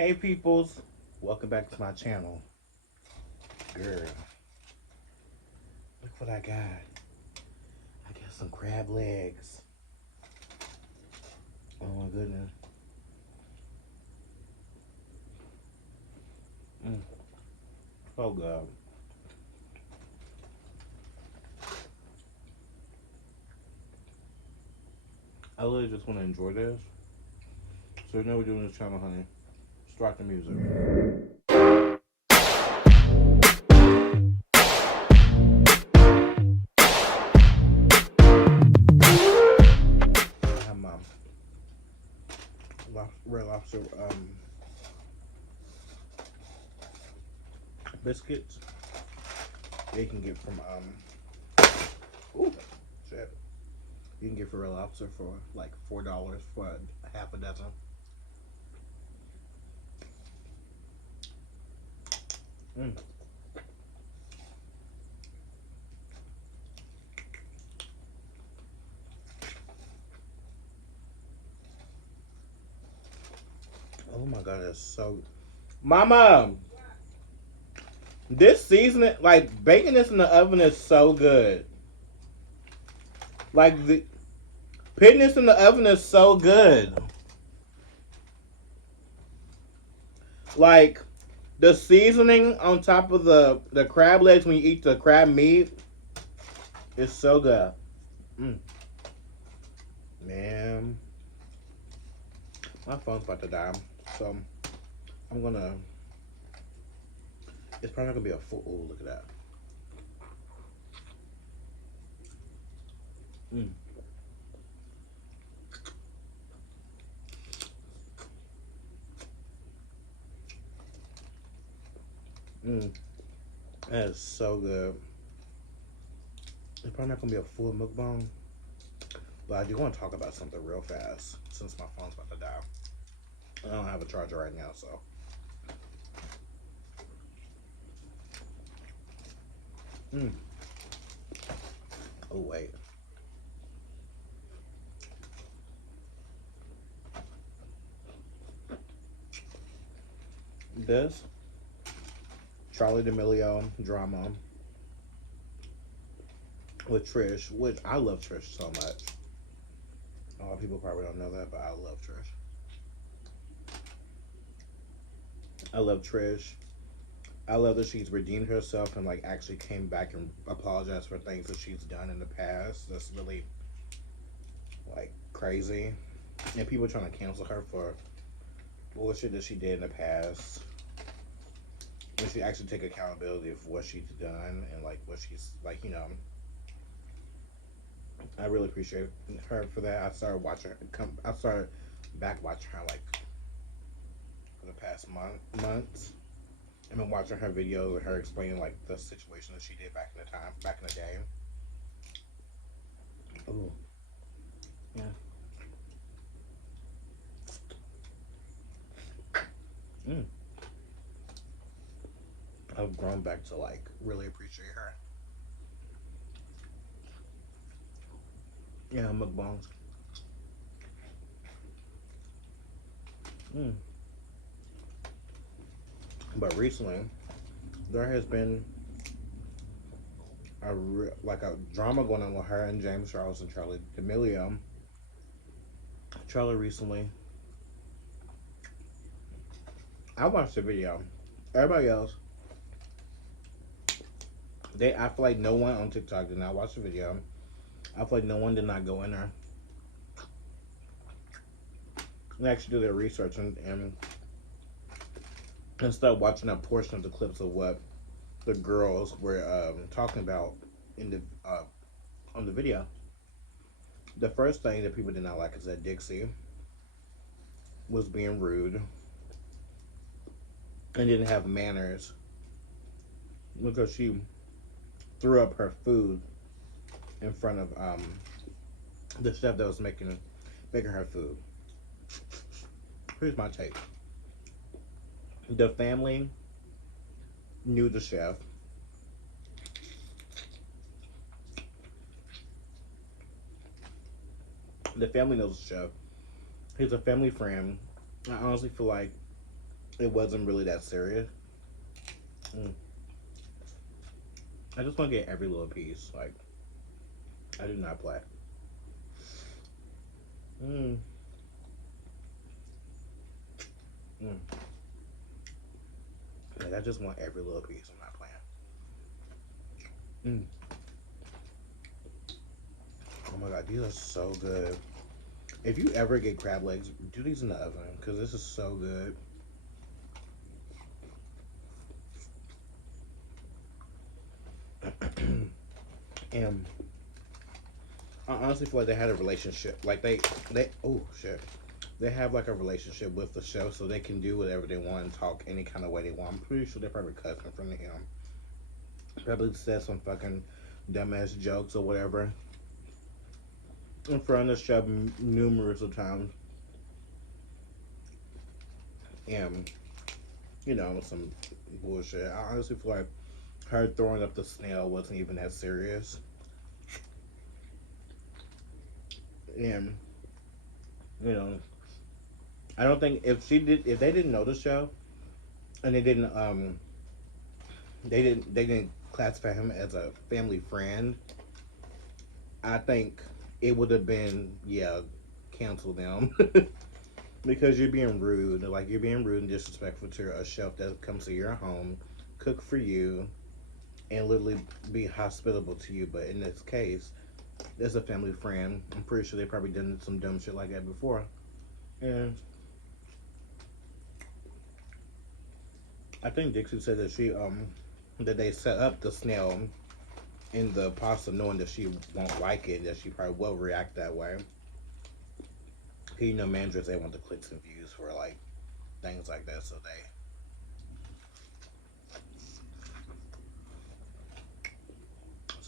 Hey peoples, welcome back to my channel. Girl, look what I got. I got some crab legs. Oh my goodness. Mm, so good. I really just want to enjoy this. So you know we're doing this channel, honey. Start the music. I have my red lobster biscuits. They can get from ooh, shit. You can get for red lobster for like $4 for a half a dozen. Mm. Oh my god, that's so. Mama, this seasoning, like baking this in the oven, is so good. Like the putting this in the oven is so good. Like the seasoning on top of the crab legs when you eat the crab meat is so good. Mm. Man, my phone's about to die, so I'm gonna. It's probably not gonna be a full. Oh, look at that. Mm. Mm. That is so good. It's probably not gonna be a full mukbang, but I do want to talk about something real fast since my phone's about to die. I don't have a charger right now, so. Mm. Oh wait. This Charlie D'Amelio drama with Trish, which I love Trish so much. A lot of people probably don't know that, but I love Trish. I love Trish. I love that she's redeemed herself and like actually came back and apologized for things that she's done in the past. That's really like crazy. And people trying to cancel her for bullshit that she did in the past. And she actually take accountability for what she's done and like what she's like, I really appreciate her for that. I started watching. I started back watching her like for the past months. I've been watching her videos and her explaining like the situation that she did back in the day. Oh yeah. Mm. I've grown back to like really appreciate her. Yeah, mukbangs. Mm. But recently, there has been like a drama going on with her and James Charles and Charlie D'Amelio. Charlie recently, I watched the video. Everybody else, I feel like no one on TikTok did not watch the video. I feel like no one did not go in there and actually do their research and start watching a portion of the clips of what the girls were talking about in the on the video. The first thing that people did not like is that Dixie was being rude and didn't have manners because she threw up her food in front of the chef that was making her food. Here's my take. The family knew the chef. The family knows the chef. He's a family friend. I honestly feel like it wasn't really that serious. Mm. I just want to get every little piece. Like, I do not play. Mm. Mm. Like, I just want every little piece. I'm not playing. Mm. Oh my god, these are so good. If you ever get crab legs, do these in the oven because this is so good. And I honestly feel like they had a relationship. Like they oh shit. They have like a relationship with the show, so they can do whatever they want and talk any kind of way they want. I'm pretty sure they probably cut in front of him. Probably said some fucking dumbass jokes or whatever in front of the show numerous of times. And some bullshit. I honestly feel like her throwing up the snail wasn't even that serious. And you know, I don't think if they didn't know the show and they didn't classify him as a family friend, I think it would have been, yeah, cancel them. Because you're being rude. Like, you're being rude and disrespectful to a chef that comes to your home, cook for you, and literally be hospitable to you. But in this case, there's a family friend. I'm pretty sure they probably done some dumb shit like that before. And I think Dixie said that that they set up the snail in the pasta knowing that she won't like it, that she probably will react that way. Managers, they want the clicks and views for like things like that, so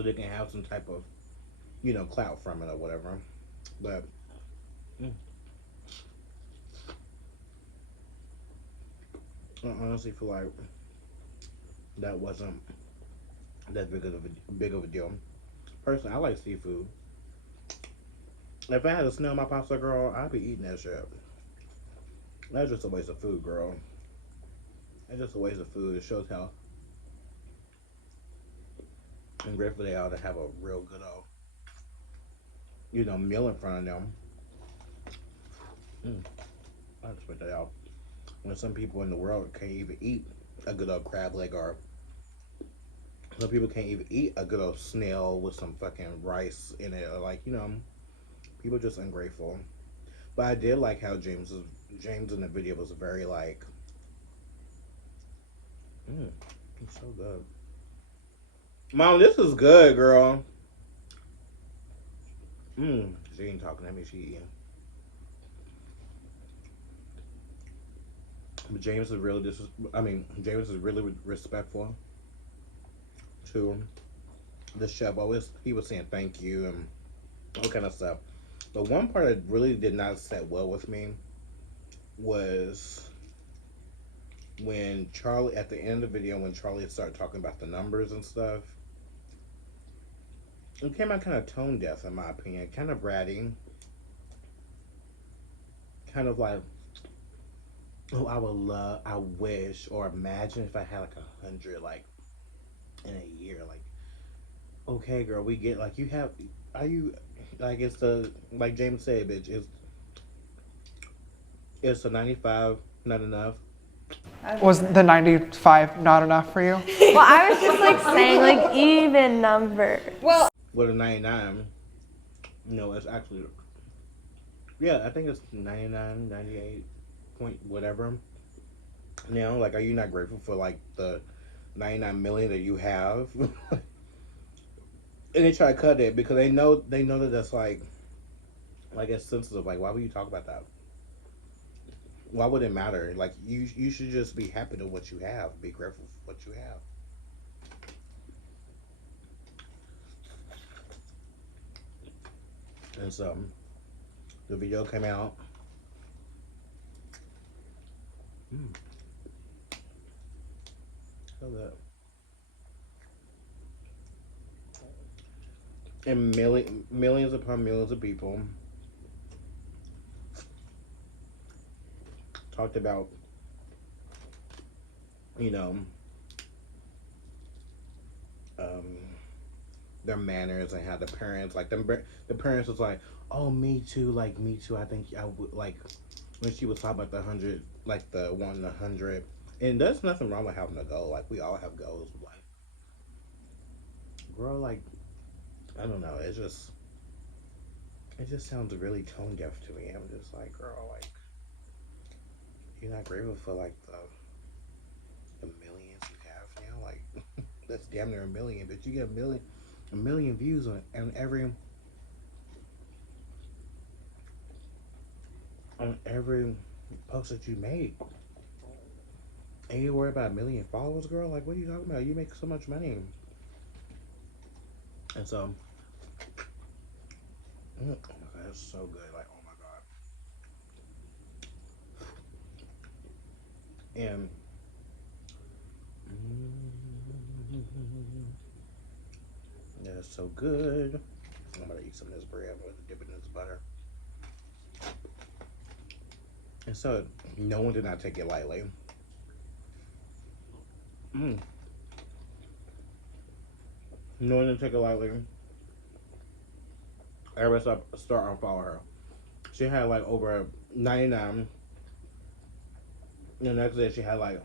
they can have some type of clout from it or whatever. But mm, I honestly feel like that wasn't that big of a deal. Personally, I like seafood. If I had a snail in my pasta, girl, I'd be eating that shit. That's just a waste of food, girl. It's just a waste of food. It shows how ungrateful they are to have a real good old, meal in front of them. Mm, I just put that out. When some people in the world can't even eat a good old crab leg, or some people can't even eat a good old snail with some fucking rice in it. Or like, people just ungrateful. But I did like how James in the video was very like, it's so good. Mom, this is good, girl. She ain't talking at me. She eating. But James is really James is really respectful to the chef. Always, he was saying thank you and all kind of stuff. But one part that really did not set well with me was when Charlie, at the end of the video, when Charlie started talking about the numbers and stuff. It came out kind of tone deaf, in my opinion. Kind of bratty. Kind of like, oh, I wish, or imagine if I had like 100, like, in a year. Like, okay, girl, we get, like, are you, like, like James said, bitch, it's a 95 not enough? Was the 95 not enough for you? Well, I was just like saying like even number. Well, with a 99, it's actually, yeah, I think it's 99, 98 point whatever. Now, like, are you not grateful for like the 99 million that you have? And they try to cut it because they know that that's like it's sensitive. Like, why would you talk about that? Why would it matter? Like, you should just be happy to what you have. Be grateful for what you have. And so the video came out. So that. And millions upon millions of people talked about you know, um, their manners and how the parents like them. The parents was like, "Oh, me too. Like me too. I think I would like." When she was talking about the 100, like the 100, and there's nothing wrong with having a goal. Like we all have goals. Like, girl, like I don't know. It just sounds really tone deaf to me. I'm just like, girl, like you're not grateful for like the millions you have now. Like that's damn near a million, but you get a million views on every post that you make. And you worry about a million followers, girl? Like, what are you talking about? You make so much money. And so, oh my god, that's so good. Like, oh my god. And, that's so good. I'm gonna eat some of this bread with dip it in this butter. And so, no one did not take it lightly. Mm. No one didn't take it lightly. Everybody start unfollow her. She had like over 99. The next day, she had like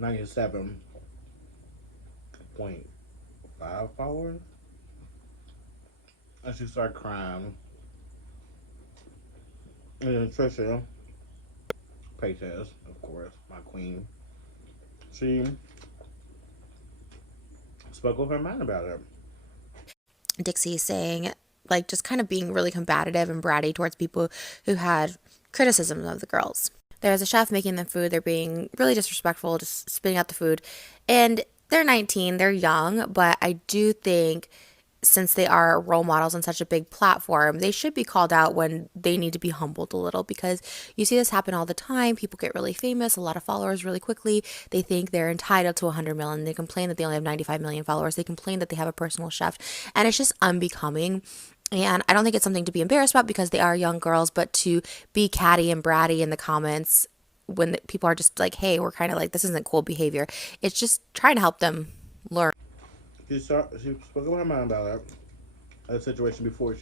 97.5 followers. And she started crying. And then Trisha, paytas, of course, my queen, she spoke with her mind about it. Dixie saying, like, just kind of being really combative and bratty towards people who had criticisms of the girls. There's a chef making them food. They're being really disrespectful, just spitting out the food. And they're 19, they're young, but I do think since they are role models on such a big platform, they should be called out when they need to be humbled a little, because you see this happen all the time. People get really famous, a lot of followers really quickly. They think they're entitled to 100 million. They complain that they only have 95 million followers. They complain that they have a personal chef, and it's just unbecoming. And I don't think it's something to be embarrassed about because they are young girls, but to be catty and bratty in the comments when people are just like, hey, we're kind of like, this isn't cool behavior. It's just trying to help them learn. She spoke with her mind about it. A situation before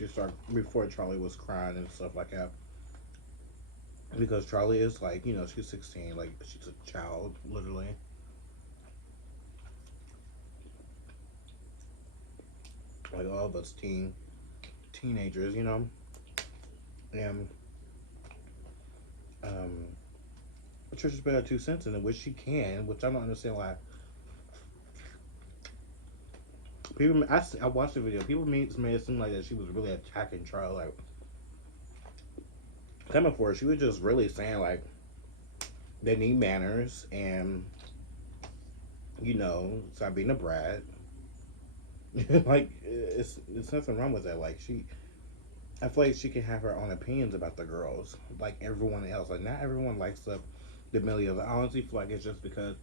Charlie was crying and stuff like that. Because Charlie is like, she's 16, like she's a child, literally. Like all of us teenagers, And Trisha's put her 2 cents in it, which she can, which I don't understand why. I watched the video. People made it seem like that she was really attacking Charlie, like coming for her. She was just really saying like they need manners and stop being a brat. Like it's nothing wrong with that. Like I feel like she can have her own opinions about the girls, like everyone else. Like not everyone likes the millions. I honestly feel like it's just because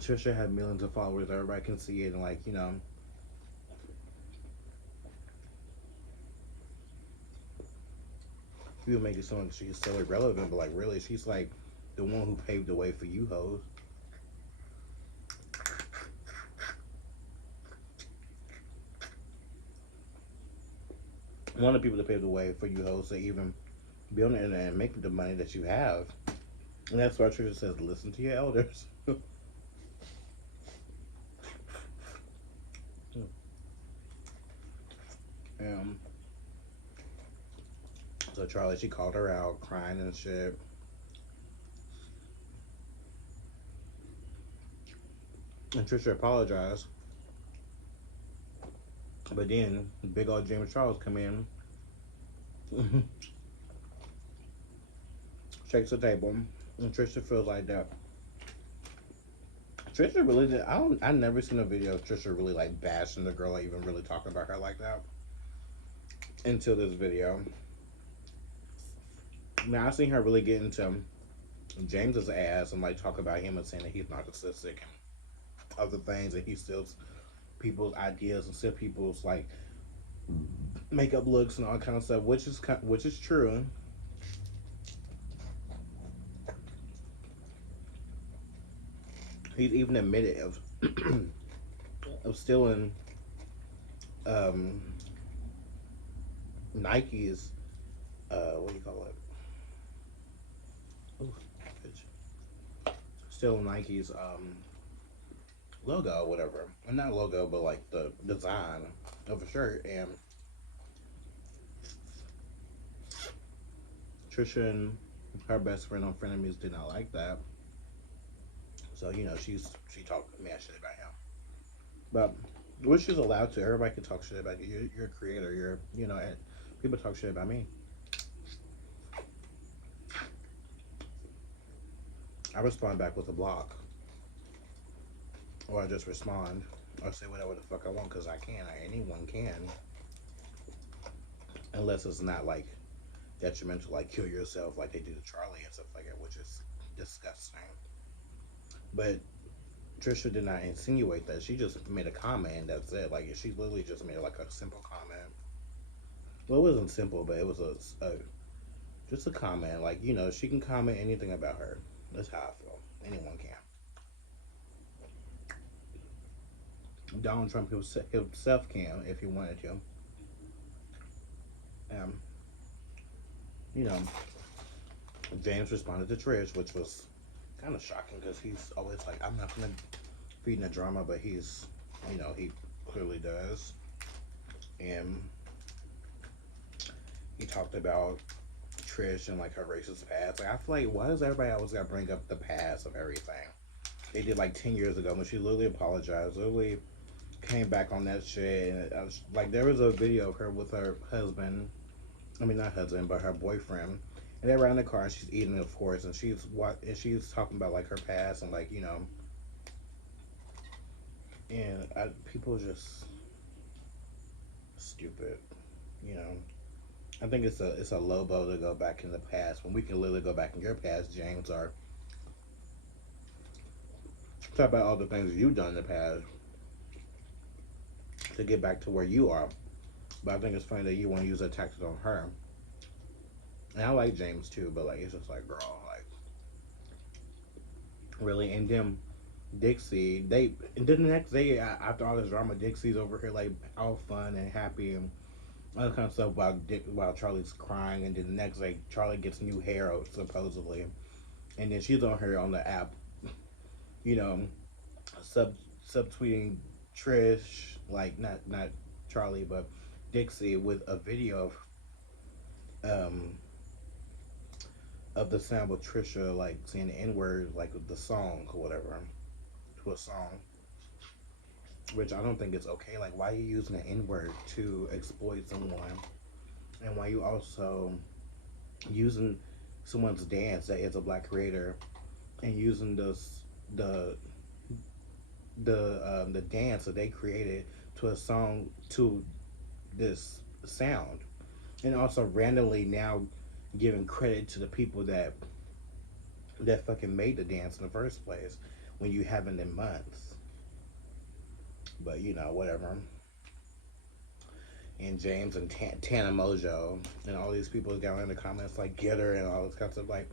Trisha had millions of followers. Everybody can see it, and like people make it sound like she's so irrelevant, but like really, she's like the one who paved the way for you hoes. One of the people that paved the way for you hoes to even be on the internet and make the money that you have. And that's why Trisha says, listen to your elders. um, so Charlie, she called her out, crying and shit. And Trisha apologized. But then big old James Charles come in, shakes the table, and Trisha feels like that. Trisha really did. I never seen a video of Trisha really like bashing the girl, like even really talking about her like that until this video. Now I seen her really get into James's ass and like talk about him and saying that he's narcissistic and other things, that he steals people's ideas and steals people's like makeup looks and all kind of stuff, which is true. He's even admitted of of stealing um, Nike's what do you call it? Ooh, bitch. Stealing Nike's logo, whatever. Well, not logo, but like the design of a shirt. And Trisha and her best friend on Frenemies did not like that. So she talked mad shit about him. But which is allowed to. Everybody can talk shit about you. You're a creator. And people talk shit about me. I respond back with a block, or I just respond, or say whatever the fuck I want because I can. Anyone can, unless it's not like detrimental, like kill yourself, like they do to Charlie and stuff like that, which is disgusting. But Trisha did not insinuate that. She just made a comment and that's it. Like she literally just made like a simple comment. Well, it wasn't simple, but it was just a comment. Like she can comment anything about her. That's how I feel. Anyone can. Donald Trump himself can if he wanted to. Um, you know, James responded to Trish, which was kind of shocking because he's always like, I'm not gonna feed in the drama, but he clearly does. And he talked about Trish and like her racist past. Like I feel like why does everybody always gotta bring up the past of everything? They did like 10 years ago when she literally apologized, literally came back on that shit. And I was, like there was a video of her with her husband. I mean not husband, but her boyfriend. And they're around the car and she's eating, of course, and she's talking about like her past and like and people are just stupid, you know. I think it's a low blow to go back in the past when we can literally go back in your past, James, or talk about all the things you've done in the past to get back to where you are. But I think it's funny that you want to use that tactic on her. And I like James too, but like it's just like, girl, like really. And then Dixie, and then the next day after all this drama, Dixie's over here like all fun and happy and all that kind of stuff while Charlie's crying. And then the next day, Charlie gets new hair supposedly, and then she's on her on the app, you know, sub subtweeting Trish, like not Charlie, but Dixie with a video um of the sound with Trisha like saying the N word like the song or whatever to a song, which I don't think is okay. Like why are you using the N word to exploit someone, and why you also using someone's dance that is a black creator and using the the dance that they created to a song to this sound, and also randomly now giving credit to the people that fucking made the dance in the first place when you haven't in months. But whatever. And James and Tana Mojo and all these people down in the comments like get her and all this kind of stuff. Like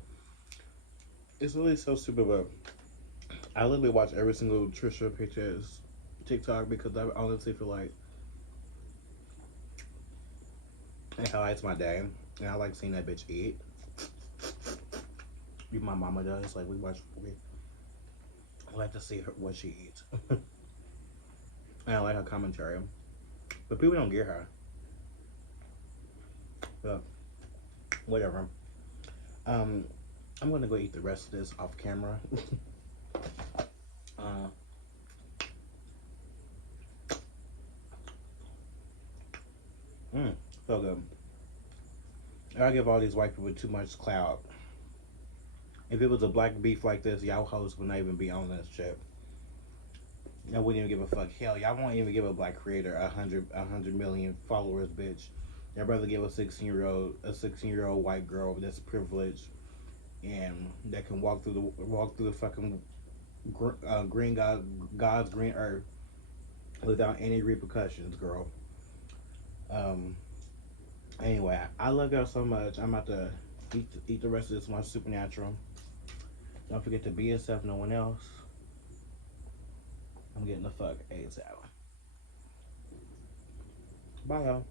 it's really so stupid. But I literally watch every single Trisha pictures TikTok because I honestly feel like it highlights my day, and I like seeing that bitch eat. My mama does. Like we like to see her what she eats, and I like her commentary. But people don't get her. But whatever. I'm gonna go eat the rest of this off camera. So good. I give all these white people too much clout. If it was a black beef like this, y'all hosts would not even be on this shit. Y'all wouldn't even give a fuck. Hell, y'all won't even give a black creator 100 million followers, bitch. Y'all rather give a 16-year-old white girl that's privileged and that can walk through the fucking God's green earth without any repercussions, girl. Anyway, I love y'all so much. I'm about to eat the rest of this one supernatural. Don't forget to be yourself, no one else. getting the fuck ASAP. Bye, y'all.